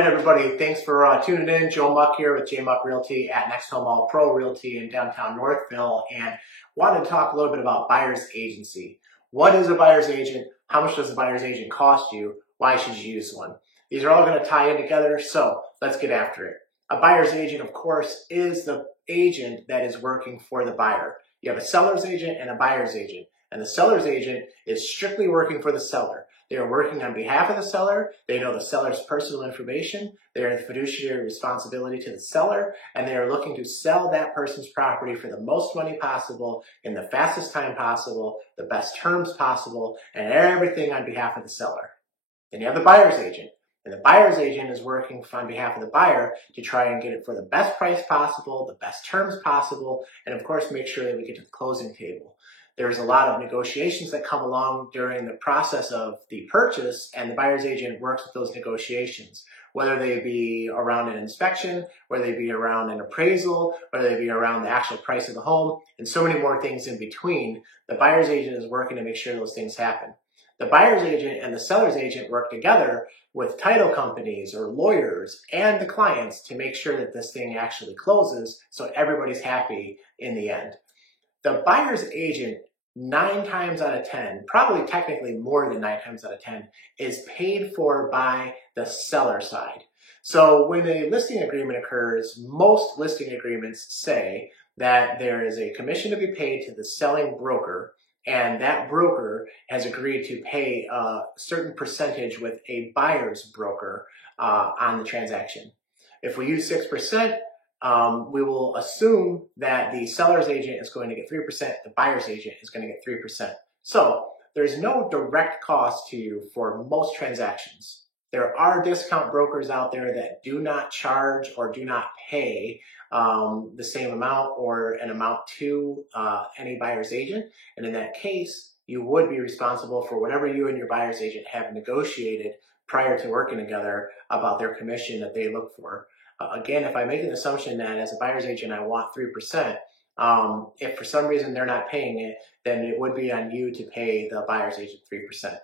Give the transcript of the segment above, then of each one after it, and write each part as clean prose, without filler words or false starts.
right, everybody. Thanks for tuning in. Joe Muck here with J Muck Realty at Next Home All Pro Realty in downtown Northville, and wanted to talk a little bit about buyer's agency. What is a buyer's agent? How much does a buyer's agent cost you? Why should you use one? These are all going to tie in together, so let's get after it. A buyer's agent, of course, is the agent that is working for the buyer. You have a seller's agent and a buyer's agent, and the seller's agent is strictly working for the seller. They are working on behalf of the seller. They know the seller's personal information. They are the fiduciary responsibility to the seller, and they are looking to sell that person's property for the most money possible, in the fastest time possible, the best terms possible, and everything on behalf of the seller. Then you have the buyer's agent, and the buyer's agent is working on behalf of the buyer to try and get it for the best price possible, the best terms possible, and of course make sure that we get to the closing table. There's a lot of negotiations that come along during the process of the purchase, and the buyer's agent works with those negotiations, whether they be around an inspection, whether they be around an appraisal, whether they be around the actual price of the home, and so many more things in between. The buyer's agent is working to make sure those things happen. The buyer's agent and the seller's agent work together with title companies or lawyers and the clients to make sure that this thing actually closes so everybody's happy in the end. The buyer's agent, 9 times out of 10, probably technically more than 9 times out of 10, is paid for by the seller side. So when a listing agreement occurs, most listing agreements say that there is a commission to be paid to the selling broker, and that broker has agreed to pay a certain percentage with a buyer's broker on the transaction. If we use 6%, we will assume that the seller's agent is going to get 3%, the buyer's agent is going to get 3%. So there's no direct cost to you for most transactions. There are discount brokers out there that do not charge or do not pay the same amount or an amount to any buyer's agent. And in that case, you would be responsible for whatever you and your buyer's agent have negotiated prior to working together about their commission that they look for. Again, if I make an assumption that as a buyer's agent I want 3%, if for some reason they're not paying it, then it would be on you to pay the buyer's agent 3%.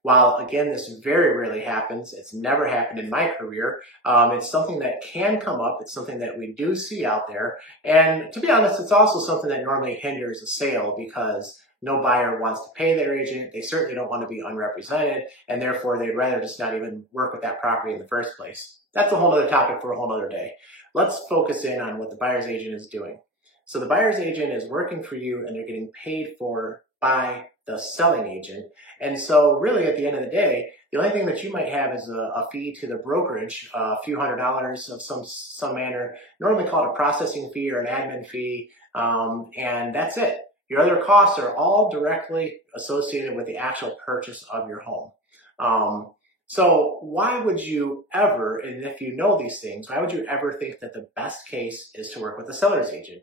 While, again, this very rarely happens, it's never happened in my career, it's something that can come up, it's something that we do see out there, and to be honest, it's also something that normally hinders a sale because no buyer wants to pay their agent, they certainly don't want to be unrepresented, and therefore they'd rather just not even work with that property in the first place. That's a whole other topic for a whole other day. Let's focus in on what the buyer's agent is doing. So the buyer's agent is working for you and they're getting paid for by the selling agent. And so really at the end of the day, the only thing that you might have is a fee to the brokerage, a few $100s of some manner, normally called a processing fee or an admin fee, and that's it. Your other costs are all directly associated with the actual purchase of your home. So why would you ever, and if you know these things, why would you ever think that the best case is to work with a seller's agent?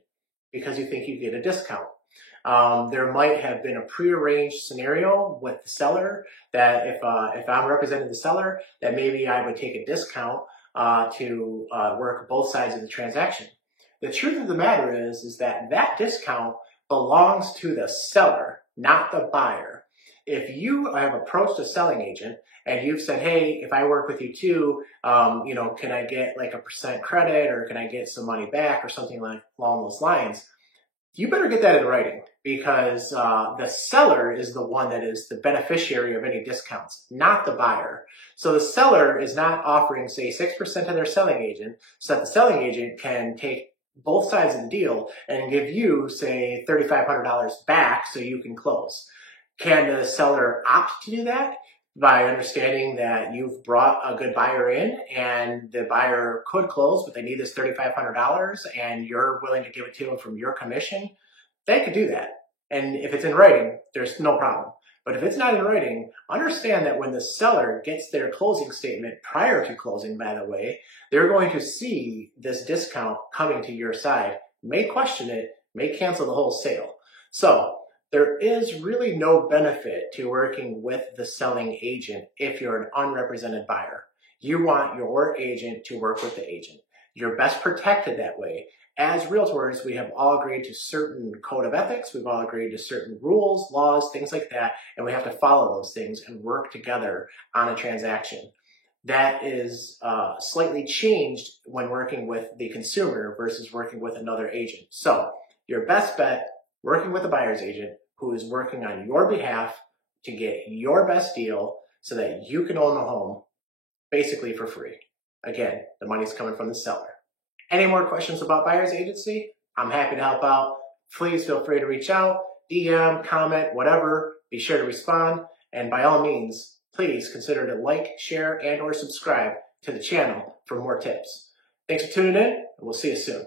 Because you think you get a discount. There might have been a prearranged scenario with the seller that if I'm representing the seller, that maybe I would take a discount to work both sides of the transaction. The truth of the matter is that that discount belongs to the seller, not the buyer. If you have approached a selling agent and you've said, hey, if I work with you too, can I get like a % credit or can I get some money back or something like along those lines? You better get that in writing because the seller is the one that is the beneficiary of any discounts, not the buyer. So the seller is not offering, say, 6% to their selling agent so that the selling agent can take both sides of the deal and give you, say, $3,500 back so you can close. Can the seller opt to do that by understanding that you've brought a good buyer in and the buyer could close, but they need this $3,500 and you're willing to give it to them from your commission? They could do that. And if it's in writing, there's no problem. But if it's not in writing, understand that when the seller gets their closing statement prior to closing, by the way, they're going to see this discount coming to your side, may question it, may cancel the whole sale. So there is really no benefit to working with the selling agent if you're an unrepresented buyer. You want your agent to work with the agent. You're best protected that way. As realtors, we have all agreed to certain code of ethics, we've all agreed to certain rules, laws, things like that, and we have to follow those things and work together on a transaction. that is slightly changed when working with the consumer versus working with another agent. So your best bet, working with a buyer's agent who is working on your behalf to get your best deal so that you can own the home basically for free. Again, the money's coming from the seller. Any more questions about buyer's agency? I'm happy to help out. Please feel free to reach out, DM, comment, whatever. Be sure to respond. And by all means, please consider to like, share, and or subscribe to the channel for more tips. Thanks for tuning in, and we'll see you soon.